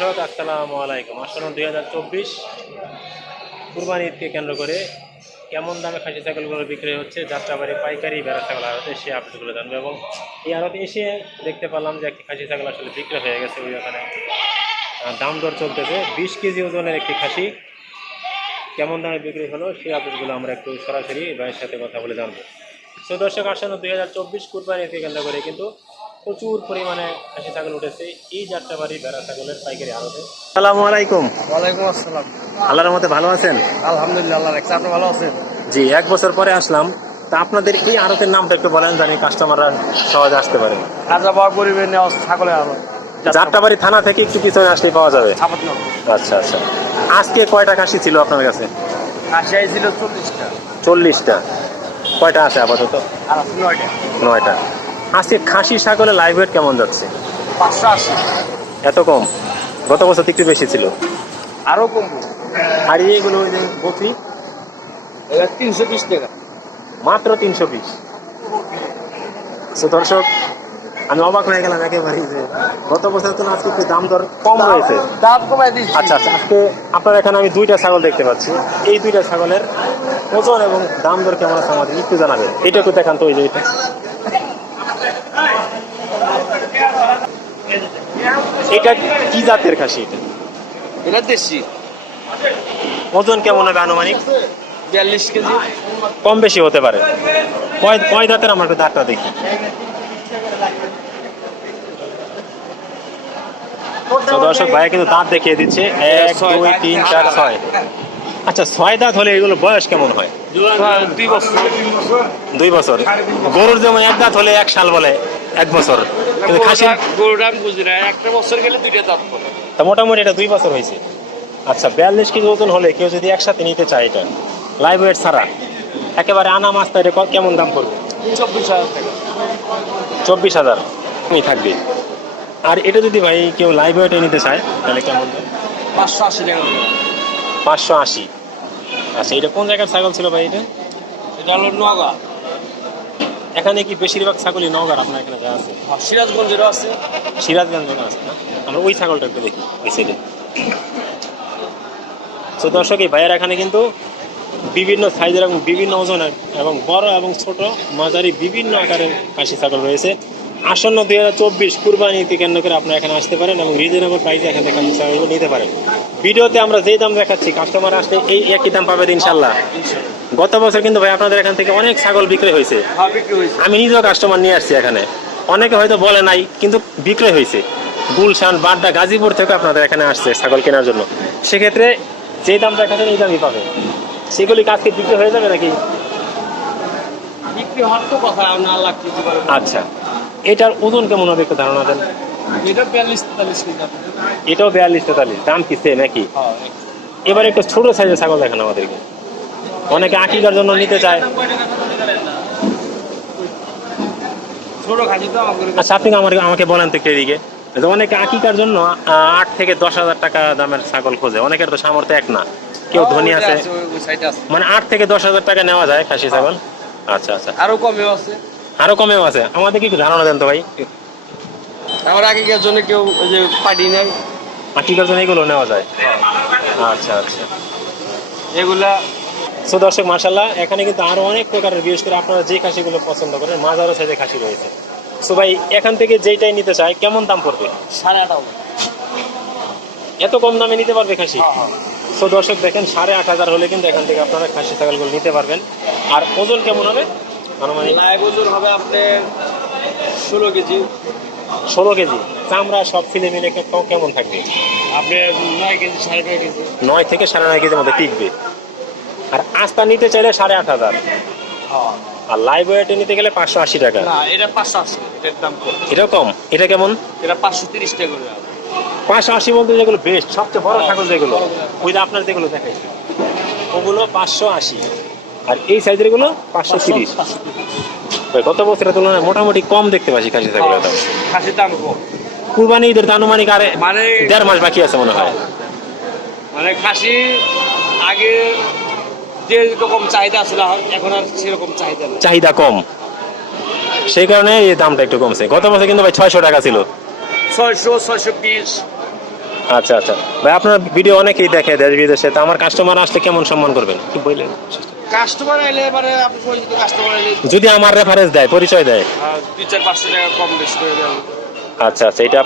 দর্শক আসসালামু আলাইকুম। আসন্ন দুই হাজার চব্বিশ কুরবানি ঈদকে কেন্দ্র করে কেমন দামে খাসি ছাগলগুলো বিক্রি হচ্ছে, যাত্রাবাড়ি, পাইকারি বেড়া ছাগল আড়তে সে আপডেটগুলো জানবে এবং এই আড়তে এসে দেখতে পারলাম যে একটি খাসি ছাগল আসলে বিক্রি হয়ে গেছে ওই ওখানে। দাম দর চলতেছে। বিশ কেজি ওজনের একটি খাসি কেমন দামে বিক্রি হলো সেই আপডেটগুলো আমরা একটু সরাসরি ভাইয়ের সাথে কথা বলে জানব। তো দর্শক, আসন্ন দুই হাজার চব্বিশ কুরবানিকে কেন্দ্র করে কিন্তু প্রচুর পরিমাণে খাসি ছাগল উঠেছে। এই যাত্রাবাড়ি বেড়া ছাগলের পাইকারি আড়তে। আসসালামু আলাইকুম। ওয়ালাইকুম আসসালাম। আল্লাহর মতে ভালো আছেন? আলহামদুলিল্লাহ আল্লাহ রাখছে আপনি ভালো আছেন? জি এক বছর পরে আসলাম। তা আপনাদের এই আড়তের নামটা একটু বলেন জানি কাস্টমাররা সহজে আসতে পারে। খাজা বাবা গরিবের নেওয়া ছাগলের আলো যাত্রাবাড়ি থানা থেকে একটু পিছনে আসলে পাওয়া যাবে। আচ্ছা আচ্ছা। আজকে কয়টা খাসি ছিল আপনার কাছে? আইছিল চল্লিশটা। চল্লিশটা। কয়টা আছে আপাতত? নয়টা। নয়টা। আজকে খাসি ছাগলের লাইভ ওয়েট কেমন যাচ্ছে? পাঁচশো আশি। এত কম? গত বছর একটু বেশি ছিল। আরও কমবো। আর এইগুলো ওই যে বকরি? তিনশো বিশ টাকা। মাত্র তিনশো বিশ? দর্শক আমি অবাক হয়ে গেলাম একেবারেই যে গত বছর তো আজকে একটু দাম দর কম রয়েছে দাম কমাই দিচ্ছি আচ্ছা আচ্ছা আজকে আপনার এখানে আমি দুইটা ছাগল দেখতে পাচ্ছি। এই দুইটা ছাগলের ওজন এবং দাম দর কেমন আছে আমাদের একটু জানাবেন। এটা একটু দেখান তো ওই যে এটা। এটা কি জাতের খাসি এটা? এটা দেশি। ওজন কেমন হবে আনুমানিক? বিয়াল্লিশ কেজি। কম বেশি হতে পারে। কয় কয় দাঁতের আমার দাঁতটা দেখি। দর্শক ভাই কিন্তু দাঁত দেখিয়ে দিচ্ছে। এক দুই তিন চার ছয়। আচ্ছা ছয় দাঁত হলে এগুলো বয়স কেমন হয়? দুই বছর। দুই বছর। গরুর যেমন এক দাঁত হলে এক সাল বলে এক বছর। খাসি গরুটা আমি বুঝি না একটা বছর গেলে দুইটা দাঁত পড়ে। তা মোটামুটি এটা দুই বছর হয়েছে। আচ্ছা বিয়াল্লিশ কেজি ওজন হলে কেউ যদি একসাথে নিতে চায় এটা লাইভ ওয়েট ছাড়া একেবারে আনা মাছটা এটা কেমন দাম পড়বে? চব্বিশ হাজার টাকা। চব্বিশ হাজার। তুমি থাকবে। আর এটা যদি ভাই কেউ লাইভ ওয়েটে নিতে চায় তাহলে কেমন পাঁচশো আশি টাকা পাঁচশো আশি। আচ্ছা এটা কোন জায়গার ছাগল ছিল ভাই এটা? এটা হলো নোয়াগা। এখানে কি বেশিরভাগ ছাগলই নওগার? আপনার এখানে যা আছে। সিরাজগঞ্জেরও আছে। সিরাজগঞ্জ আছে না? আমরা ওই ছাগলটা একটু দেখি ওই সাইডে তো দর্শক এই ভাইয়ের এখানে কিন্তু বিভিন্ন সাইজের এবং বিভিন্ন ওজনের এবং বড় এবং ছোট মাঝারি বিভিন্ন আকারের কাশি ছাগল রয়েছে। আসন্ন দুই হাজার চব্বিশ কুরবানিতে কেন্দ্র করে আপনারা এখানে আসতে পারেন এবং রিজনেবল প্রাইসে এখান থেকে কাশি ছাগলগুলো নিতে পারেন। ভিডিওতে আমরা যেই দাম দেখাচ্ছি কাস্টমার আসলে এই একই দাম পাবেন ইনশাল্লাহ গত বছর কিন্তু ভাই আপনাদের এখান থেকে অনেক ছাগল বিক্রি হয়েছে। হ্যাঁ হয়েছে। আমি নিজেও কাস্টমার নিয়ে আসছি এখানে। অনেকে হয়তো বলে নাই কিন্তু বিক্রয় হয়েছে। গুলশান বাড্ডা গাজীপুর থেকে আপনাদের এখানে আসছে ছাগল কেনার জন্য। সেক্ষেত্রে যে দাম দেখাচ্ছেন এই দামই পাবে। সেগুলি কাজকে বিক্রি হয়ে যাবে নাকি? বিক্রি হওয়ার তো কথা না লাখ কেজি আচ্ছা। এটার ওজন কেমন হবে একটু ধারণা দেন। এটাও বিয়াল্লিশ তেতাল্লিশ। দাম কি সেম নাকি এবার একটু ছোট সাইজের ছাগল দেখান আমাদেরকে। অনেকে আঁকিকার জন্য নিতে চায়। আচ্ছা আপনি আমার আমাকে বলেন তো এদিকে অনেকে আঁকিকার জন্য আট থেকে দশ হাজার টাকা দামের ছাগল খোঁজে। অনেকের তো সামর্থ্য এক না। কেউ ধনী আছে। মানে আট থেকে দশ হাজার টাকা নেওয়া যায় খাসি ছাগল। আচ্ছা আচ্ছা। আরও কমে আছে। আরও কমেও আছে। আমাদের কি ধারণা দেন তো ভাই। আমার আগেকার জন্য কেউ ওই যে পার্টি নেয়। আকিকার জন্য এগুলো নেওয়া যায়। আচ্ছা আচ্ছা। এগুলা সো দর্শক মার্শাল্লাহ এখানে কিন্তু আরও অনেক প্রকারের বিশেষ করে আপনারা যে খাসিগুলো পছন্দ করেন মাঝারো সাইজের খাসি রয়েছে। সো ভাই এখান থেকে যেইটাই নিতে চায় কেমন দাম পড়বে? সাড়ে আটাও এত কম দামে নিতে পারবে খাসি? সো দর্শক দেখেন সাড়ে আট হাজার হলে কিন্তু এখান থেকে আপনারা খাসি ছাগলগুলো নিতে পারবেন। আর ওজন কেমন হবে? আনুমানিক? লাইভ ওজন হবে আপনার ষোলো কেজি। ষোলো কেজি। চামড়া সব ফিলে মিলে কেমন থাকবে? আপনার নয় কেজি সাড়ে নয় কেজি। নয় থেকে সাড়ে নয় কেজির মধ্যে টিকবে। আর আস্তা নিতে চাইলে সাড়ে আট হাজার। আর লাইভ ওয়েটে নিতে গেলে পাঁচশো আশি টাকা। না এটা পাঁচশো আশি এটার দাম কম। এটাও কম? এটা কেমন? এটা পাঁচশো তিরিশ টাকা করে পাঁচশো আশি বলতে যেগুলো বেস্ট সবচেয়ে বড় ছাগল যেগুলো। ওই আপনার যেগুলো দেখাই ওগুলো পাঁচশো আশি। আর এই সাইজেরগুলো পাঁচশো তিরিশ। গত বছরের তুলনায় মোটামুটি কম দেখতে পাচ্ছি খাসি ছাগলের দাম। খাসির দাম কম। কুরবানি ঈদের আনুমানিক আরে মানে দেড় মাস বাকি আছে মনে হয়। মানে খাসি আগে যে রকম চাহিদা ছিল এখন আর সেরকম চাহিদা নেই। চাহিদা কম। সেই কারণে এই দামটা একটু কমছে। গত বছর কিন্তু ভাই ছয়শো টাকা ছিল। ছয়শো ছয়শো বিশ আচ্ছা আচ্ছা। ভাই আপনার ভিডিও অনেকেই দেখে দেশ বিদেশে। তো আমার কাস্টমার আসলে কেমন সম্মান করবেন? একটু বললেন। কাস্টমার এলে এবারে আপনি পরিচিত কাস্টমার এলে যদি আমার রেফারেন্স দেয় পরিচয় দেয়। দুই চার পাঁচশো টাকা কম বেশি করে দেওয়া আচ্ছা আচ্ছা। এটা